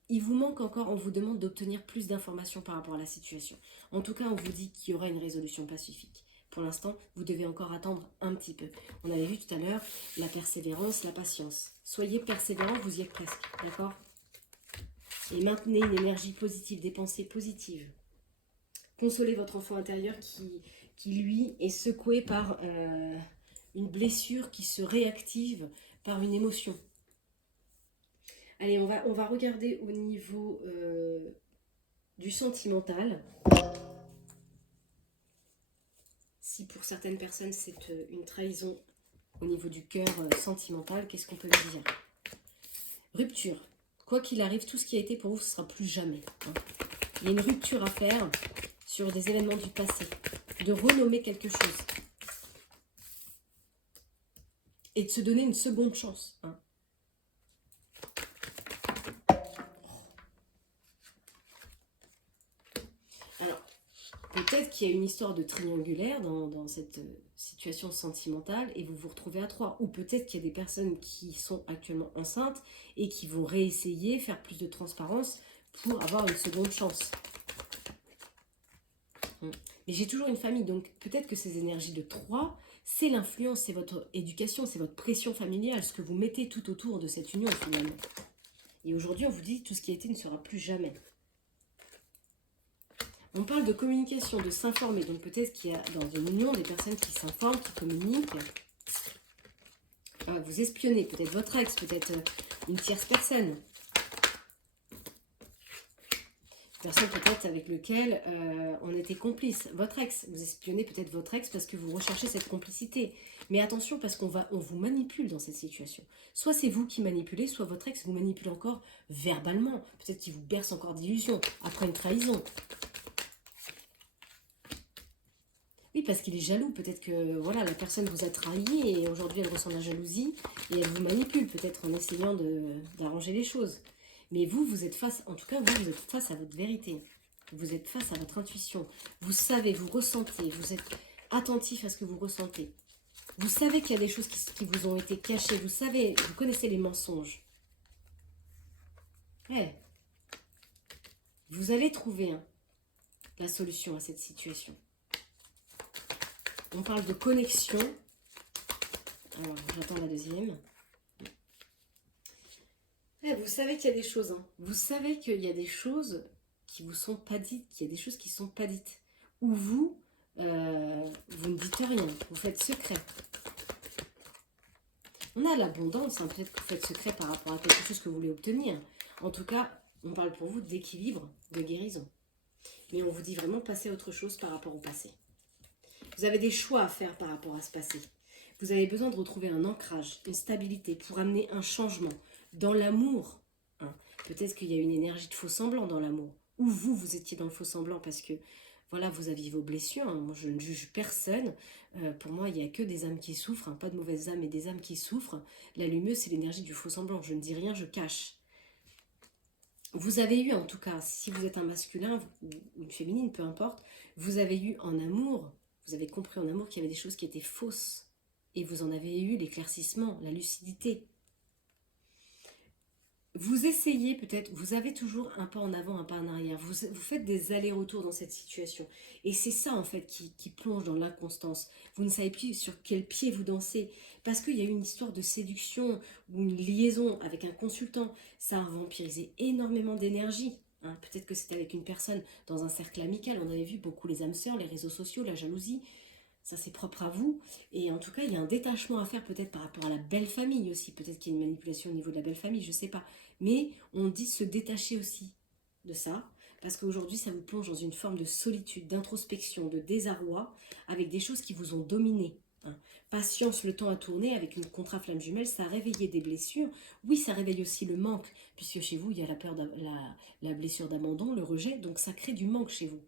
Il vous manque encore, on vous demande d'obtenir plus d'informations par rapport à la situation. En tout cas, on vous dit qu'il y aura une résolution pacifique. Pour l'instant, vous devez encore attendre un petit peu. On avait vu tout à l'heure la persévérance, la patience. Soyez persévérant, vous y êtes presque, d'accord? Et maintenez une énergie positive, des pensées positives. Consolez votre enfant intérieur qui lui, est secoué par une blessure qui se réactive par une émotion. Allez, on va regarder au niveau du sentimental. Si pour certaines personnes c'est une trahison au niveau du cœur sentimental, qu'est-ce qu'on peut lui dire? Rupture. Quoi qu'il arrive, tout ce qui a été pour vous, ce ne sera plus jamais. Hein. Il y a une rupture à faire sur des événements du passé. De renommer quelque chose. Et de se donner une seconde chance. Hein. Alors, peut-être qu'il y a une histoire de triangulaire dans cette situation sentimentale et vous vous retrouvez à 3. Ou peut-être qu'il y a des personnes qui sont actuellement enceintes et qui vont réessayer, faire plus de transparence pour avoir une seconde chance. Mais j'ai toujours une famille, donc peut-être que ces énergies de 3, c'est l'influence, c'est votre éducation, c'est votre pression familiale, ce que vous mettez tout autour de cette union finalement. Et aujourd'hui, on vous dit tout ce qui a été ne sera plus jamais. On parle de communication, de s'informer. Donc peut-être qu'il y a dans une union des personnes qui s'informent, qui communiquent. Vous espionnez peut-être votre ex, peut-être une tierce personne. Personne peut-être avec lequel on était complice. Votre ex, vous espionnez peut-être votre ex parce que vous recherchez cette complicité. Mais attention parce qu'on vous manipule dans cette situation. Soit c'est vous qui manipulez, soit votre ex vous manipule encore verbalement. Peut-être qu'il vous berce encore d'illusions après une trahison. Oui, parce qu'il est jaloux. Peut-être que voilà, la personne vous a trahi et aujourd'hui elle ressent la jalousie et elle vous manipule peut-être en essayant d'arranger les choses. Mais vous êtes face, en tout cas vous êtes face à votre vérité. Vous êtes face à votre intuition. Vous savez, vous ressentez, vous êtes attentif à ce que vous ressentez. Vous savez qu'il y a des choses qui vous ont été cachées. Vous savez, vous connaissez les mensonges. Ouais. Vous allez trouver la solution à cette situation. On parle de connexion. Alors, j'attends la deuxième. Vous savez qu'il y a des choses. Hein. Vous savez qu'il y a des choses qui vous sont pas dites, qu'il y a des choses qui ne sont pas dites. Ou vous, vous ne dites rien, vous faites secret. On a l'abondance, hein, peut-être que vous faites secret par rapport à quelque chose que vous voulez obtenir. En tout cas, on parle pour vous d'équilibre, de guérison. Mais on vous dit vraiment passer à autre chose par rapport au passé. Vous avez des choix à faire par rapport à ce passé. Vous avez besoin de retrouver un ancrage, une stabilité pour amener un changement dans l'amour. Hein. Peut-être qu'il y a une énergie de faux semblant dans l'amour. Ou vous, vous étiez dans le faux semblant parce que voilà, vous aviez vos blessures. Hein. Moi, je ne juge personne. Pour moi, il n'y a que des âmes qui souffrent. Hein. Pas de mauvaises âmes, mais des âmes qui souffrent. La lumeuse, c'est l'énergie du faux semblant. Je ne dis rien, je cache. Vous avez eu, en tout cas, si vous êtes un masculin ou une féminine, peu importe, vous avez eu en amour, vous avez compris en amour qu'il y avait des choses qui étaient fausses. Et vous en avez eu l'éclaircissement, la lucidité. Vous essayez peut-être, vous avez toujours un pas en avant, un pas en arrière. Vous faites des allers-retours dans cette situation. Et c'est ça, en fait, qui plonge dans l'inconstance. Vous ne savez plus sur quel pied vous dansez. Parce qu'il y a eu une histoire de séduction ou une liaison avec un consultant. Ça a vampirisé énormément d'énergie. Hein. Peut-être que c'était avec une personne dans un cercle amical. On avait vu beaucoup les âmes sœurs, les réseaux sociaux, la jalousie. Ça, c'est propre à vous. Et en tout cas, il y a un détachement à faire peut-être par rapport à la belle famille aussi. Peut-être qu'il y a une manipulation au niveau de la belle famille, je ne sais pas. Mais on dit se détacher aussi de ça. Parce qu'aujourd'hui, ça vous plonge dans une forme de solitude, d'introspection, de désarroi, avec des choses qui vous ont dominé. Hein. Patience, le temps a tourné avec une contre-flamme jumelle, ça a réveillé des blessures. Oui, ça réveille aussi le manque, puisque chez vous, il y a la peur, la blessure d'abandon, le rejet. Donc ça crée du manque chez vous.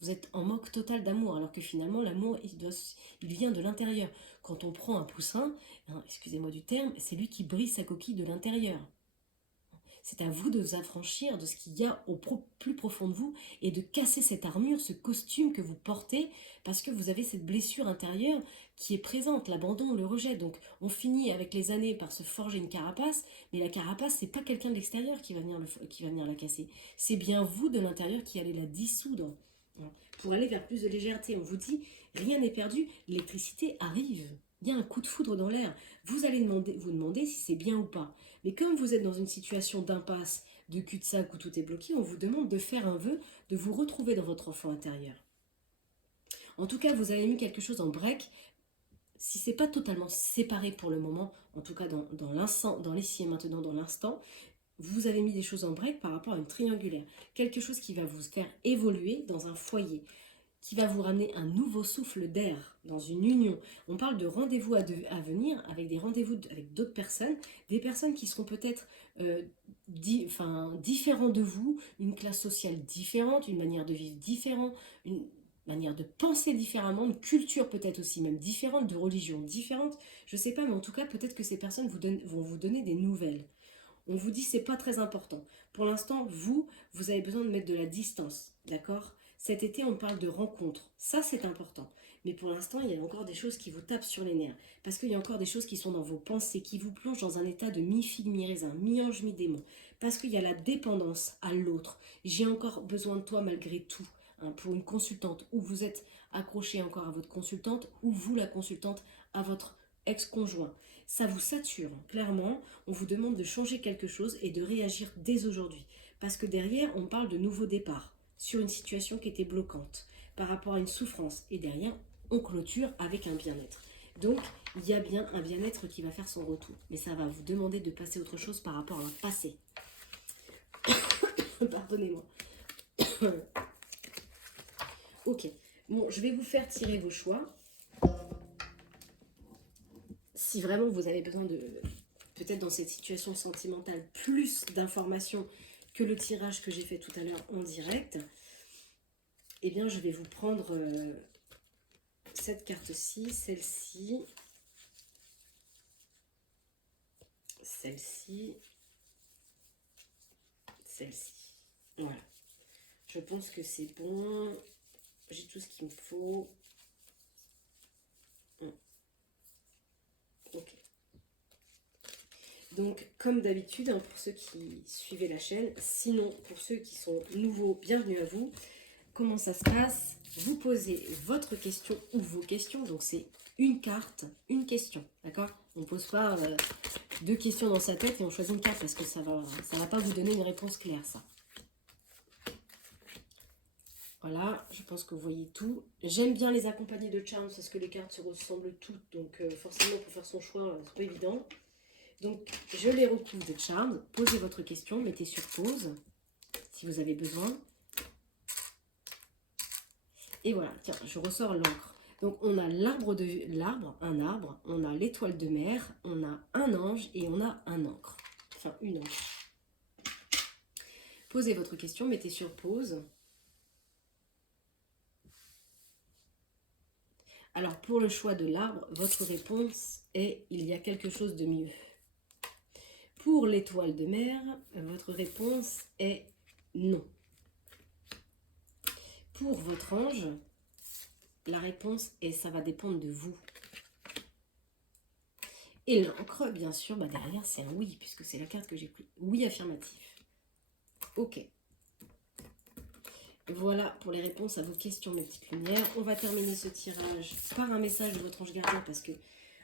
Vous êtes en manque total d'amour, alors que finalement, l'amour, il vient de l'intérieur. Quand on prend un poussin, hein, excusez-moi du terme, c'est lui qui brise sa coquille de l'intérieur. C'est à vous de vous affranchir de ce qu'il y a au plus profond de vous et de casser cette armure, ce costume que vous portez, parce que vous avez cette blessure intérieure qui est présente, l'abandon, le rejet. Donc on finit avec les années par se forger une carapace, mais la carapace, c'est pas quelqu'un de l'extérieur qui va venir la casser. C'est bien vous de l'intérieur qui allez la dissoudre. Pour aller vers plus de légèreté, on vous dit, rien n'est perdu, l'électricité arrive. Il y a un coup de foudre dans l'air. Vous allez vous demander si c'est bien ou pas. Mais comme vous êtes dans une situation d'impasse, de cul-de-sac où tout est bloqué, on vous demande de faire un vœu, de vous retrouver dans votre enfant intérieur. En tout cas, vous avez mis quelque chose en break. Si ce n'est pas totalement séparé pour le moment, en tout cas dans l'instant, dans l'ici et maintenant, dans l'instant, vous avez mis des choses en break par rapport à une triangulaire. Quelque chose qui va vous faire évoluer dans un foyer, qui va vous ramener un nouveau souffle d'air dans une union. On parle de rendez-vous à venir avec des rendez-vous avec d'autres personnes, des personnes qui seront peut-être différents de vous, une classe sociale différente, une manière de vivre différente, une manière de penser différemment, une culture peut-être aussi même différente, de religion différente. Je ne sais pas, mais en tout cas, peut-être que ces personnes vont vous donner des nouvelles. On vous dit c'est pas très important. Pour l'instant, vous avez besoin de mettre de la distance, d'accord ? Cet été, on parle de rencontres. Ça, c'est important. Mais pour l'instant, il y a encore des choses qui vous tapent sur les nerfs. Parce qu'il y a encore des choses qui sont dans vos pensées, qui vous plongent dans un état de mi-figue, mi-raisin, mi-ange, mi-démon. Parce qu'il y a la dépendance à l'autre. J'ai encore besoin de toi malgré tout. Hein, pour une consultante, où vous êtes accroché encore à votre consultante, ou vous, la consultante, à votre ex-conjoint. Ça vous sature, clairement. On vous demande de changer quelque chose et de réagir dès aujourd'hui. Parce que derrière, on parle de nouveau départ sur une situation qui était bloquante par rapport à une souffrance. Et derrière, on clôture avec un bien-être. Donc, il y a bien un bien-être qui va faire son retour. Mais ça va vous demander de passer autre chose par rapport à un passé. Pardonnez-moi. Ok. Bon, je vais vous faire tirer vos choix. Si vraiment vous avez besoin de, peut-être dans cette situation sentimentale, plus d'informations que le tirage que j'ai fait tout à l'heure en direct, eh bien je vais vous prendre cette carte-ci, celle-ci, celle-ci, celle-ci. Voilà. Je pense que c'est bon. J'ai tout ce qu'il me faut. Ok. Donc, comme d'habitude, hein, pour ceux qui suivaient la chaîne, sinon, pour ceux qui sont nouveaux, bienvenue à vous. comment ça se passe? Vous posez votre question ou vos questions. Donc, c'est une carte, une question. D'accord? On ne pose pas 2 questions dans sa tête et on choisit une carte parce que ça va pas vous donner une réponse claire, ça. Voilà, je pense que vous voyez tout. J'aime bien les accompagner de charms parce que les cartes se ressemblent toutes. Donc, forcément, pour faire son choix, c'est pas évident. Donc, je les recouvre de charms. Posez votre question, mettez sur pause si vous avez besoin. Et voilà, tiens, je ressors l'encre. Donc, on a un arbre, on a l'étoile de mer, on a un ange et on a un encre. Enfin, une encre. Posez votre question, mettez sur pause. Alors, pour le choix de l'arbre, votre réponse est « il y a quelque chose de mieux ». Pour l'étoile de mer, votre réponse est « non ». Pour votre ange, la réponse est « ça va dépendre de vous ». Et l'encre, bien sûr, derrière, c'est un « oui », puisque c'est la carte que j'ai prise. Oui affirmatif. Ok. Voilà pour les réponses à vos questions, mes petites lumières. On va terminer ce tirage par un message de votre ange gardien, parce que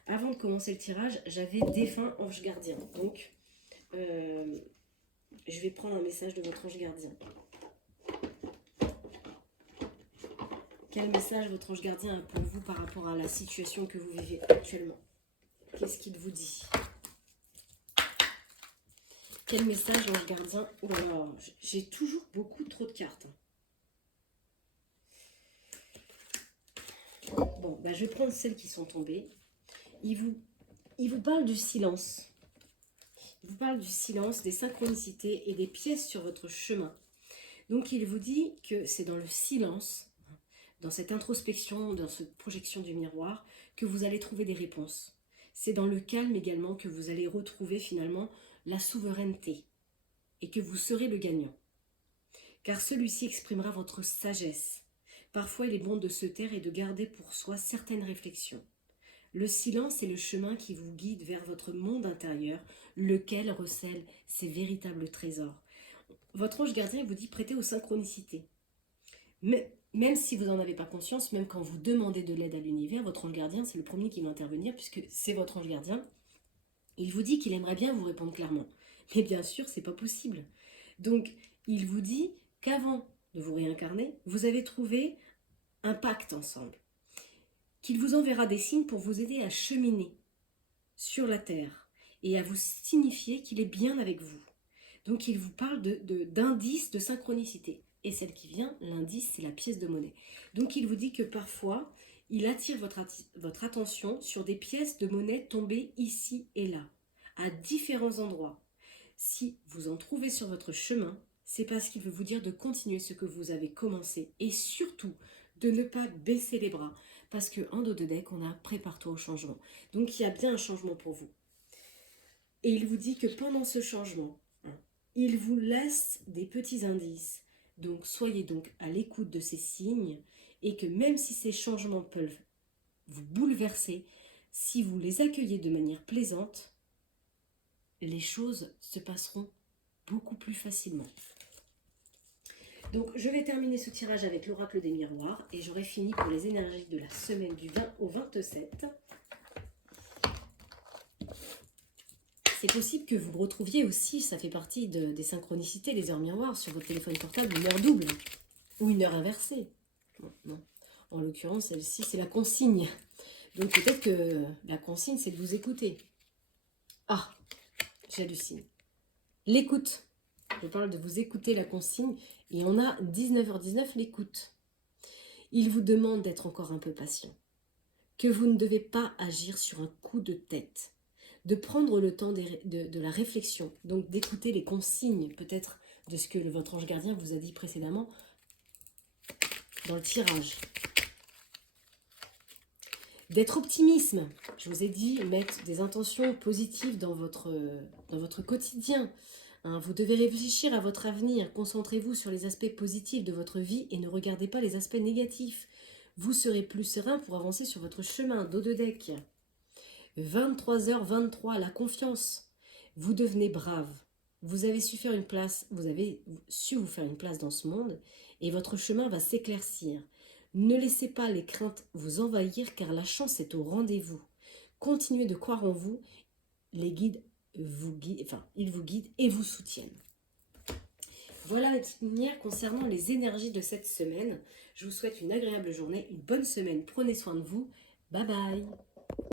avant de commencer le tirage, j'avais défunt ange gardien. Donc, je vais prendre un message de votre ange gardien. Quel message votre ange gardien a pour vous par rapport à la situation que vous vivez actuellement? Qu'est-ce qu'il vous dit? Quel message ange gardien? Oh là là, j'ai toujours beaucoup trop de cartes. Bon, je vais prendre celles qui sont tombées. Il vous parle du silence. Il vous parle du silence, des synchronicités et des pièces sur votre chemin. Donc, il vous dit que c'est dans le silence, dans cette introspection, dans cette projection du miroir, que vous allez trouver des réponses. C'est dans le calme également que vous allez retrouver finalement la souveraineté et que vous serez le gagnant. Car celui-ci exprimera votre sagesse. Parfois, il est bon de se taire et de garder pour soi certaines réflexions. Le silence est le chemin qui vous guide vers votre monde intérieur, lequel recèle ses véritables trésors. Votre ange gardien vous dit prêtez aux synchronicités. Mais même si vous n'en avez pas conscience, même quand vous demandez de l'aide à l'univers, votre ange gardien, c'est le premier qui va intervenir puisque c'est votre ange gardien. Il vous dit qu'il aimerait bien vous répondre clairement. Mais bien sûr, c'est pas possible. Donc, il vous dit qu'avant de vous réincarner, vous avez trouvé un pacte ensemble. Qu'il vous enverra des signes pour vous aider à cheminer sur la terre et à vous signifier qu'il est bien avec vous. Donc, il vous parle d'indices de synchronicité. Et celle qui vient, l'indice, c'est la pièce de monnaie. Donc, il vous dit que parfois, il attire votre attention sur des pièces de monnaie tombées ici et là, à différents endroits. Si vous en trouvez sur votre chemin, c'est parce qu'il veut vous dire de continuer ce que vous avez commencé et surtout de ne pas baisser les bras. Parce qu'en dos de deck, on a prépare-toi au changement. Donc, il y a bien un changement pour vous. Et il vous dit que pendant ce changement, il vous laisse des petits indices. Donc, soyez donc à l'écoute de ces signes et que même si ces changements peuvent vous bouleverser, si vous les accueillez de manière plaisante, les choses se passeront beaucoup plus facilement. Donc, je vais terminer ce tirage avec l'oracle des miroirs et j'aurai fini pour les énergies de la semaine du 20 au 27. C'est possible que vous retrouviez aussi, ça fait partie des synchronicités, les heures miroirs sur votre téléphone portable, une heure double ou une heure inversée. Non. En l'occurrence, celle-ci, c'est la consigne. Donc peut-être que la consigne, c'est de vous écouter. Ah, j'hallucine. L'écoute. Je parle de vous écouter la consigne et on a 19h19 l'écoute. Il vous demande d'être encore un peu patient. Que vous ne devez pas agir sur un coup de tête. De prendre le temps de la réflexion, donc d'écouter les consignes peut-être de ce que votre ange gardien vous a dit précédemment dans le tirage. D'être optimiste, je vous ai dit, mettre des intentions positives dans votre quotidien. Vous devez réfléchir à votre avenir, concentrez-vous sur les aspects positifs de votre vie et ne regardez pas les aspects négatifs. Vous serez plus serein pour avancer sur votre chemin, dos de deck. 23h23, la confiance. Vous devenez brave. Vous avez su faire une place, vous avez su vous faire une place dans ce monde et votre chemin va s'éclaircir. Ne laissez pas les craintes vous envahir car la chance est au rendez-vous. Continuez de croire en vous, les guides ils vous guident et vous soutiennent. Voilà mes petites lumières concernant les énergies de cette semaine. Je vous souhaite une agréable journée, une bonne semaine. Prenez soin de vous. Bye bye.